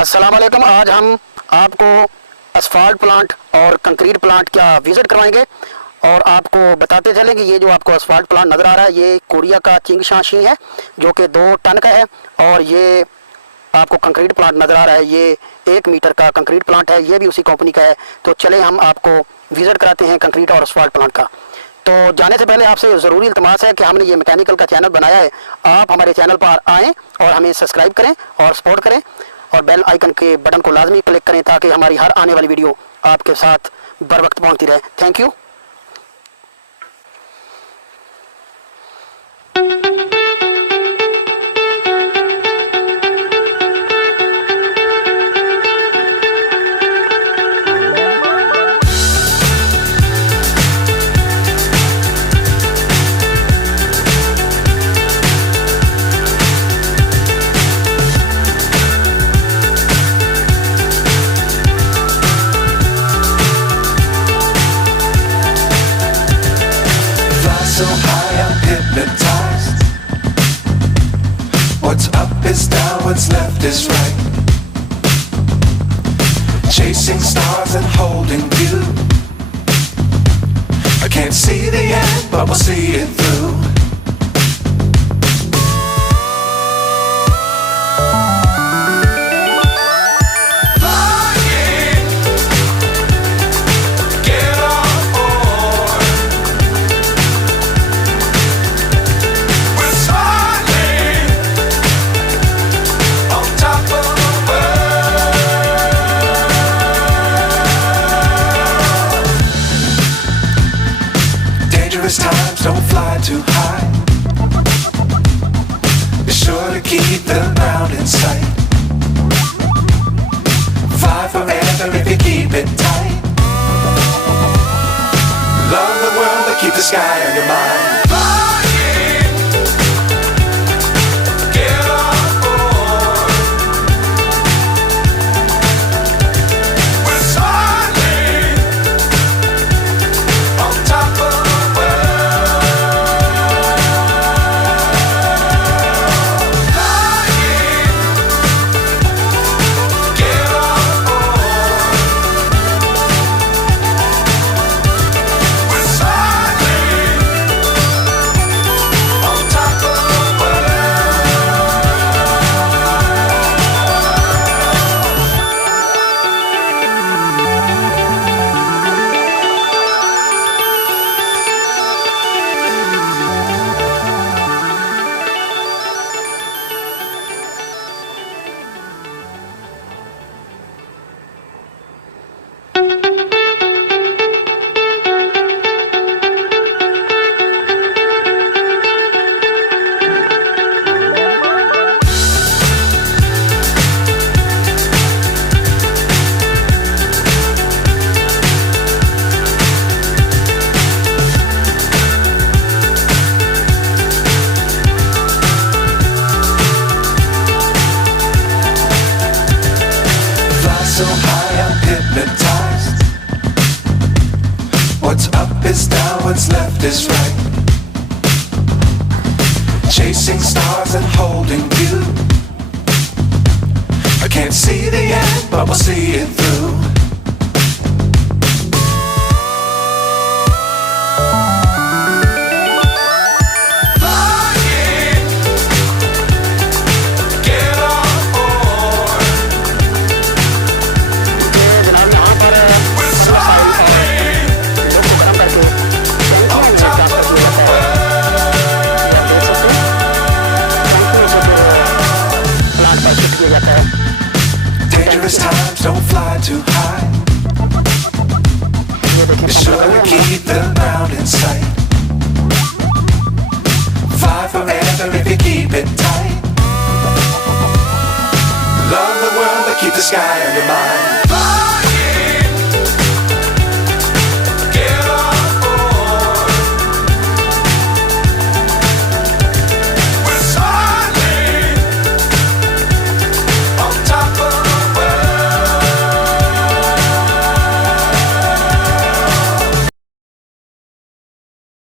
अस्सलाम वालेकुम। आज हम आपको असफाल्ट प्लांट और कंक्रीट प्लांट का विज़िट करवाएंगे और आपको बताते चलेंगे। ये जो आपको असफाल्ट प्लांट नज़र आ रहा है ये कोरिया का चिंगशाशी है जो कि 2 टन का है, और ये आपको कंक्रीट प्लांट नज़र आ रहा है ये 1 मीटर का कंक्रीट प्लांट है, ये भी उसी कंपनी का है। तो चले हम आपको विज़िट कराते हैं कंक्रीट और असफाल्ट प्लांट का। तो जाने से पहले आपसे ज़रूरी इल्तमास है कि हमने ये मैकेनिकल का चैनल बनाया है, आप हमारे चैनल पर आएँ और हमें सब्सक्राइब करें और सपोर्ट करें और बेल आइकन के बटन को लाजमी क्लिक करें ताकि हमारी हर आने वाली वीडियो आपके साथ बर वक्त पहुँचती रहे। Thank you. So high I'm hypnotized. What's up is down, what's left is right. Chasing stars and holding you. I can't see the end, but we'll see it through. Times don't fly too high. Be sure to keep the ground in sight. Fly forever if you keep it tight. Love the world but keep the sky on your mind. So high I'm hypnotized. What's up is down, what's left is right. Chasing stars and holding you. I can't see the end, but we'll see it through. Dangerous times don't fly too high. Be sure to keep the ground in sight. Fly forever if you keep it tight. Love the world but keep the sky on your mind.